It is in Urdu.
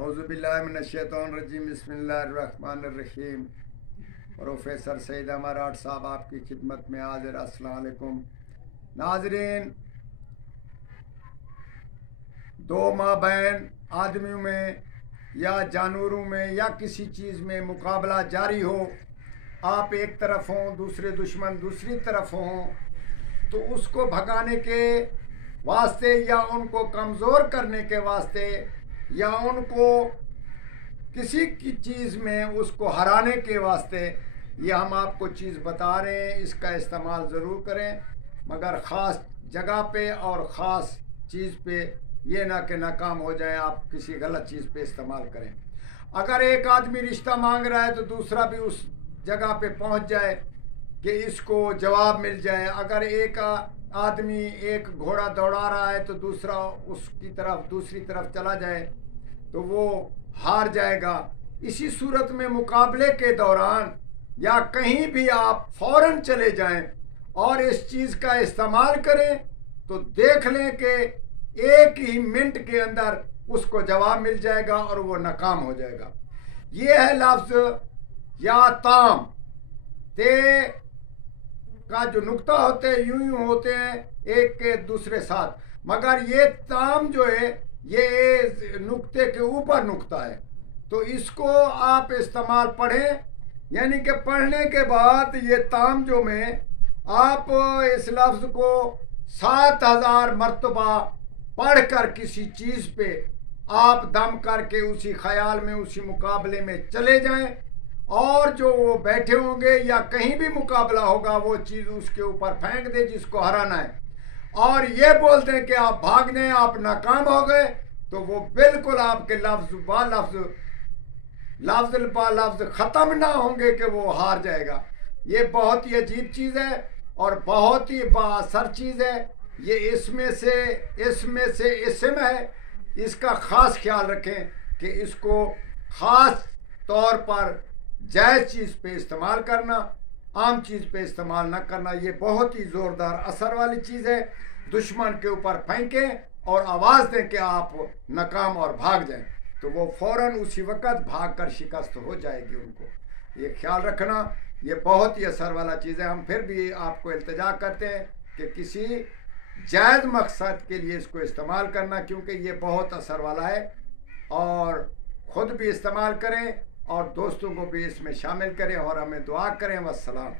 اعوذ باللہ من الشیطان الرجیم، بسم اللہ الرحمن الرحیم۔ پروفیسر سعید اماراٹ صاحب آپ کی خدمت میں حاضر۔ السلام علیکم ناظرین۔ دو مابین آدمیوں میں یا جانوروں میں یا کسی چیز میں مقابلہ جاری ہو، آپ ایک طرف ہوں، دوسرے دشمن دوسری طرف ہوں، تو اس کو بھگانے کے واسطے یا ان کو کمزور کرنے کے واسطے یا ان کو کسی کی چیز میں اس کو ہرانے کے واسطے یہ ہم آپ کو چیز بتا رہے ہیں، اس کا استعمال ضرور کریں، مگر خاص جگہ پہ اور خاص چیز پہ، یہ نہ کہ ناکام ہو جائے آپ کسی غلط چیز پہ استعمال کریں۔ اگر ایک آدمی رشتہ مانگ رہا ہے تو دوسرا بھی اس جگہ پہ پہنچ جائے کہ اس کو جواب مل جائے۔ اگر ایک آدمی ایک گھوڑا دوڑا رہا ہے تو دوسرا اس کی طرف دوسری طرف چلا جائے تو وہ ہار جائے گا۔ اسی صورت میں مقابلے کے دوران یا کہیں بھی آپ فوراً چلے جائیں اور اس چیز کا استعمال کریں تو دیکھ لیں کہ ایک ہی منٹ کے اندر اس کو جواب مل جائے گا اور وہ ناکام ہو جائے گا۔ یہ ہے لفظ یا تام۔ تے کا جو نقطہ ہوتے ہیں یوں ہوتے ہیں ایک کے دوسرے ساتھ، مگر یہ تام جو ہے یہ نقطے کے اوپر نقطہ ہے، تو اس کو آپ استعمال پڑھیں، یعنی کہ پڑھنے کے بعد یہ تام جو میں آپ اس لفظ کو 7000 مرتبہ پڑھ کر کسی چیز پہ آپ دم کر کے اسی خیال میں اسی مقابلے میں چلے جائیں، اور جو وہ بیٹھے ہوں گے یا کہیں بھی مقابلہ ہوگا وہ چیز اس کے اوپر پھینک دے جس کو ہرانا ہے، اور یہ بول دیں کہ آپ بھاگ دیں، آپ ناکام ہو گئے، تو وہ بالکل آپ کے لفظ با لفظ ختم نہ ہوں گے کہ وہ ہار جائے گا۔ یہ بہت ہی عجیب چیز ہے اور بہت ہی با اثر چیز ہے۔ یہ اس میں سے اسم ہے، اس کا خاص خیال رکھیں کہ اس کو خاص طور پر جائز چیز پہ استعمال کرنا، عام چیز پہ استعمال نہ کرنا۔ یہ بہت ہی زوردار اثر والی چیز ہے۔ دشمن کے اوپر پھینکیں اور آواز دیں کہ آپ ناکام اور بھاگ جائیں، تو وہ فوراً اسی وقت بھاگ کر شکست ہو جائے گی ان کو۔ یہ خیال رکھنا، یہ بہت ہی اثر والا چیز ہے۔ ہم پھر بھی آپ کو التجا کرتے ہیں کہ کسی جائز مقصد کے لیے اس کو استعمال کرنا، کیونکہ یہ بہت اثر والا ہے، اور خود بھی استعمال کریں اور دوستوں کو بھی اس میں شامل کریں اور ہمیں دعا کریں۔ والسلام۔